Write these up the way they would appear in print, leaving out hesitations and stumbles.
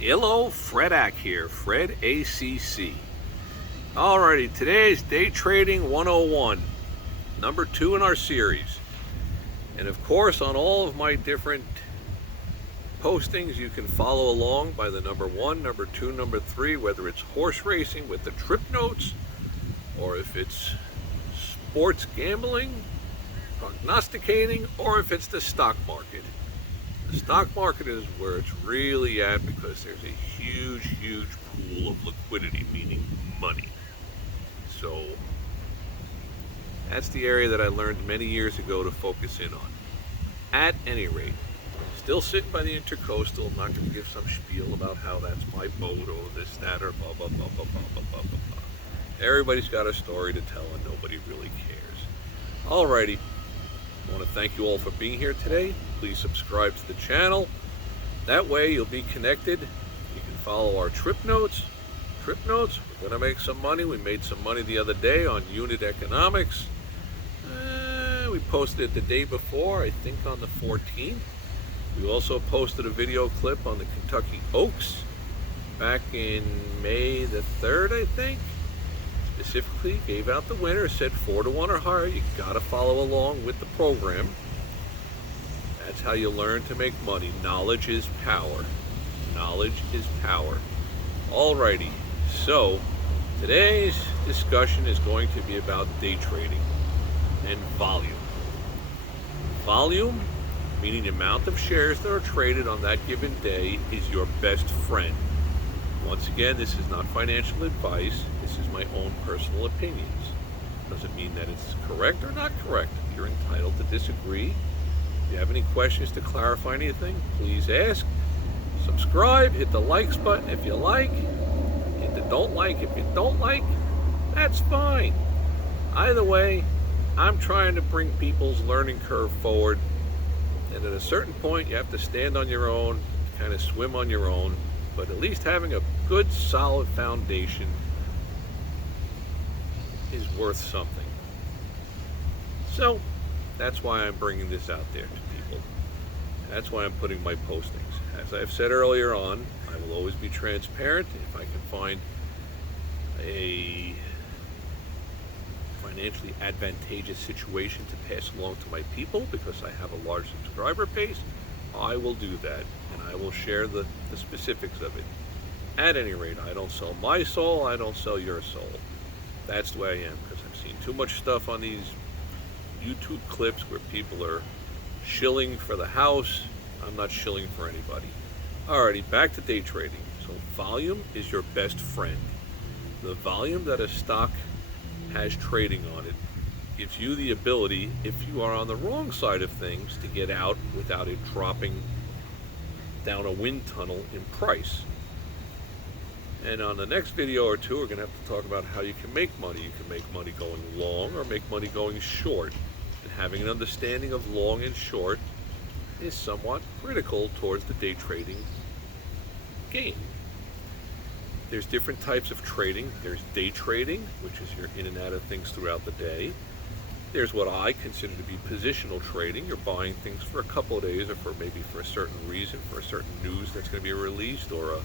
Hello, Fred Ack here, Fred ACC. Alrighty, today's Day Trading 101, number 2 in our series. And of course, on all of my different postings, you can follow along by the number 1, number 2, number 3, whether it's horse racing with the trip notes, or if it's sports gambling, prognosticating, or if it's the stock market. The stock market is where it's really at because there's a huge pool of liquidity, meaning money. So that's the area that I learned many years ago to focus in on. At any rate, still sitting by the Intercoastal. I'm not going to give some spiel about how that's my boat or this, that, or blah, blah, blah, blah, blah, blah, blah, blah, blah. Everybody's got a story to tell and nobody really cares. Alrighty. I want to thank you all for being here today. Please subscribe to the channel. That way you'll be connected. You can follow our trip notes. Trip notes, we're going to make some money. We made some money the other day on unit economics. We posted it the day before, I think on the 14th. We also posted a video clip on the Kentucky Oaks back in May the 3rd, I think. Specifically gave out the winner, said 4 to 1 or higher. You gotta follow along with the program. That's how you learn to make money. Knowledge is power. Knowledge is power. Alrighty, so today's discussion is going to be about day trading and volume. Volume, meaning the amount of shares that are traded on that given day, is your best friend. Once again, this is not financial advice. This is my own personal opinions. Doesn't mean that it's correct or not correct. You're entitled to disagree. If you have any questions to clarify anything, please ask. Subscribe, hit the likes button if you like. Hit the don't like if you don't like. That's fine. Either way, I'm trying to bring people's learning curve forward. And at a certain point, you have to stand on your own, kind of swim on your own. But at least having a good, solid foundation is worth something. So that's why I'm bringing this out there to people. That's why I'm putting my postings. As I've said earlier on, I will always be transparent. If I can find a financially advantageous situation to pass along to my people because I have a large subscriber base, I will do that, and I will share the specifics of it. At any rate, I don't sell my soul, I don't sell your soul. That's the way I am, because I've seen too much stuff on these YouTube clips where people are shilling for the house. I'm not shilling for anybody. Alrighty, back to day trading. So volume is your best friend. The volume that a stock has trading on it gives you the ability, if you are on the wrong side of things, to get out without it dropping down a wind tunnel in price. And on the next video or two, we're going to have to talk about how you can make money. You can make money going long or make money going short. And having an understanding of long and short is somewhat critical towards the day trading game. There's different types of trading. There's day trading, which is you're in and out of things throughout the day. There's what I consider to be positional trading. You're buying things for a couple of days or for maybe for a certain reason, for a certain news that's going to be released, or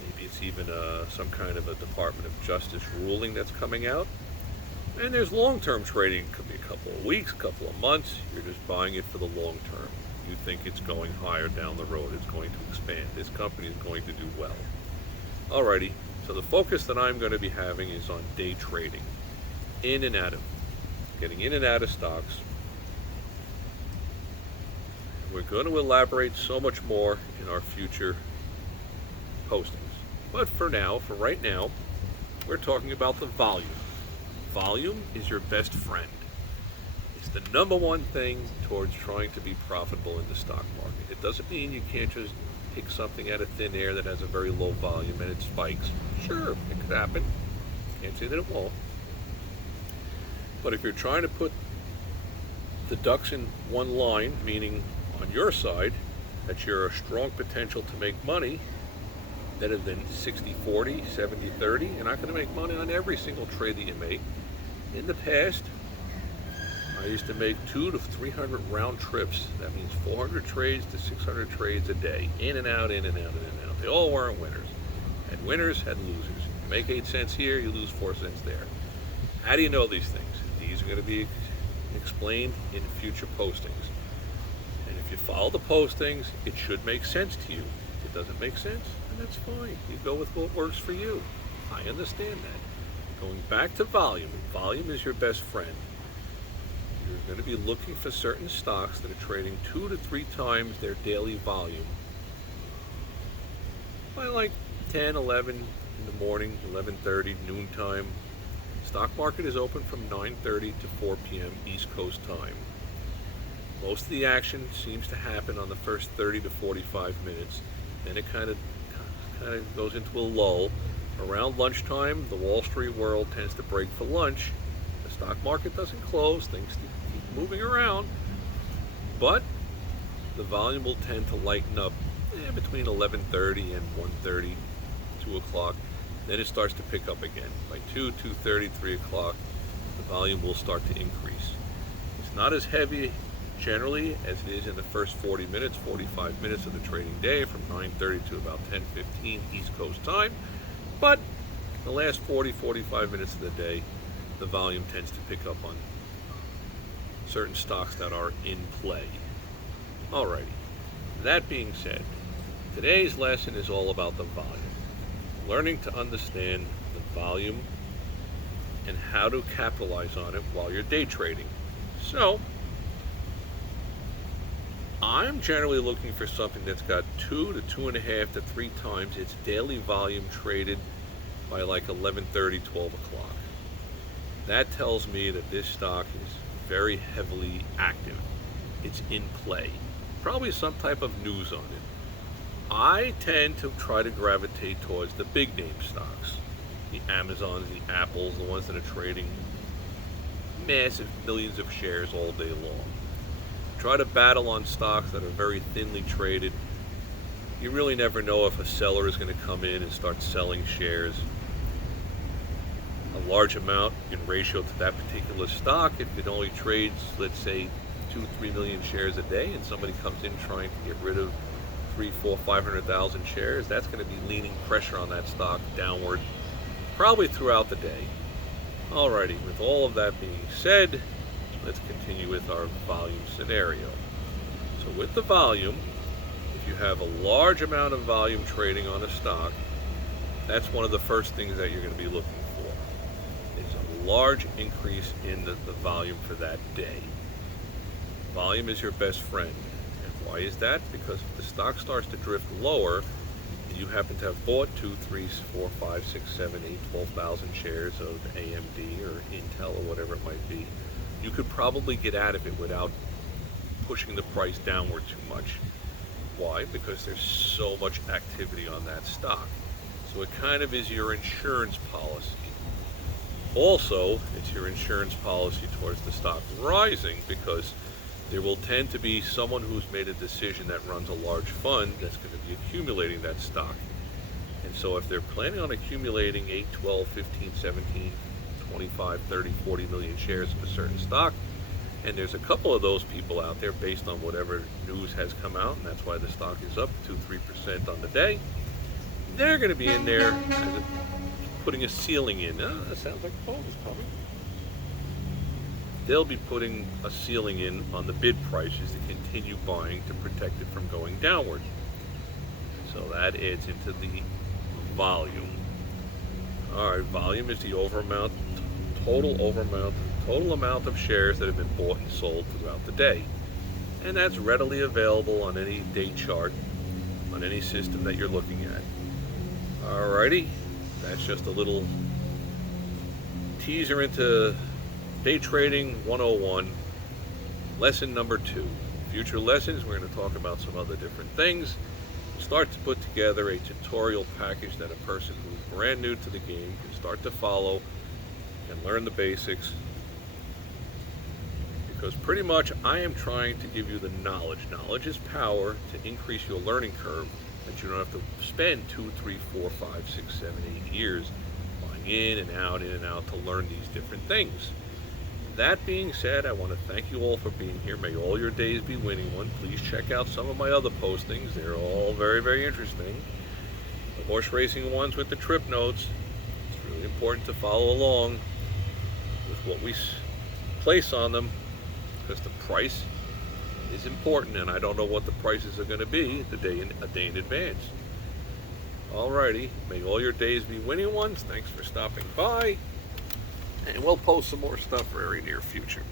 maybe it's even some kind of a Department of Justice ruling that's coming out. And there's long-term trading. It could be a couple of weeks, a couple of months. You're just buying it for the long term. You think it's going higher down the road. It's going to expand. This company is going to do well. Alrighty, so the focus that I'm going to be having is on day trading. In and out of. Getting in and out of stocks. We're going to elaborate so much more in our future postings. But for right now, we're talking about the volume. Volume is your best friend. It's the number one thing towards trying to be profitable in the stock market. It doesn't mean you can't just pick something out of thin air that has a very low volume and it spikes. Sure, it could happen. Can't say that it won't. But if you're trying to put the ducks in one line, meaning on your side, that you're a strong potential to make money, better than 60-40, 70-30, you're not going to make money on every single trade that you make. In the past, I used to make 200 to 300 round trips. That means 400 trades to 600 trades a day, in and out, in and out, in and out. They all weren't winners. Had winners, had losers. You make 8 cents here, you lose 4 cents there. How do you know these things? These are going to be explained in future postings. And if you follow the postings, it should make sense to you. If it doesn't make sense, then that's fine. You go with what works for you. I understand that. Going back to volume, volume is your best friend. You're going to be looking for certain stocks that are trading 2 to 3 times their daily volume by like 10, 11 in the morning, 11:30, noontime. Stock market is open from 9:30 to 4 p.m. East Coast time. Most of the action seems to happen on the first 30 to 45 minutes. Then it kind of goes into a lull. Around lunchtime, the Wall Street world tends to break for lunch. The stock market doesn't close. Things keep moving around. But the volume will tend to lighten up between 11:30 and 1:30, 2 o'clock. Then it starts to pick up again. By 2, 2:30, 3 o'clock, the volume will start to increase. It's not as heavy generally as it is in the first 40 minutes, 45 minutes of the trading day from 9:30 to about 10:15 East Coast time. But the last 40, 45 minutes of the day, the volume tends to pick up on certain stocks that are in play. Alrighty. That being said, today's lesson is all about the volume. Learning to understand the volume and how to capitalize on it while you're day trading. So, I'm generally looking for something that's got 2 to 2.5 to 3 times its daily volume traded by like 11:30, 12 o'clock. That tells me that this stock is very heavily active. It's in play. Probably some type of news on it. I tend to try to gravitate towards the big name stocks. The Amazons, the Apples, the ones that are trading massive millions of shares all day long. Try to battle on stocks that are very thinly traded. You really never know if a seller is going to come in and start selling shares. A large amount in ratio to that particular stock, if it only trades, let's say, 2, 3 million shares a day, and somebody comes in trying to get rid of 3, 4, 500,000 shares, that's going to be leaning pressure on that stock downward, probably throughout the day. Alrighty, with all of that being said, let's continue with our volume scenario. So with the volume, if you have a large amount of volume trading on a stock, that's one of the first things that you're going to be looking for, is a large increase in the volume for that day. Volume is your best friend. And why is that? Because if the stock starts to drift lower, and you happen to have bought 2, 3, 4, 5, 6, 7, 8, 12,000 shares of AMD or Intel or whatever it might be, you could probably get out of it without pushing the price downward too much. Why? Because there's so much activity on that stock. So it kind of is your insurance policy. Also, it's your insurance policy towards the stock rising, because there will tend to be someone who's made a decision that runs a large fund that's going to be accumulating that stock. And so if they're planning on accumulating 8, 12, 15, 17, 25, 30, 40 million shares of a certain stock, and there's a couple of those people out there based on whatever news has come out, and that's why the stock is up 2-3% on the day, they're going to be in there putting a ceiling in. That sounds like a phone is coming. They'll be putting a ceiling in on the bid prices to continue buying to protect it from going downward. So that adds into the volume. Alright, volume is the total amount of shares that have been bought and sold throughout the day. And that's readily available on any day chart, on any system that you're looking at. Alrighty, that's just a little teaser into Day Trading 101, lesson number 2. Future lessons, we're going to talk about some other different things. Start to put together a tutorial package that a person who's brand new to the game can start to follow and learn the basics. Because pretty much I am trying to give you the knowledge. Knowledge is power, to increase your learning curve, that you don't have to spend 2, 3, 4, 5, 6, 7, 8 years going in and out to learn these different things. That being said, I want to thank you all for being here. May all your days be winning one. Please check out some of my other postings. They're all very, very interesting. The horse racing ones with the trip notes, it's really important to follow along with what we place on them, because the price is important, and I don't know what the prices are going to be a day in advance. Alrighty, may all your days be winning ones. Thanks for stopping by, and we'll post some more stuff very near future.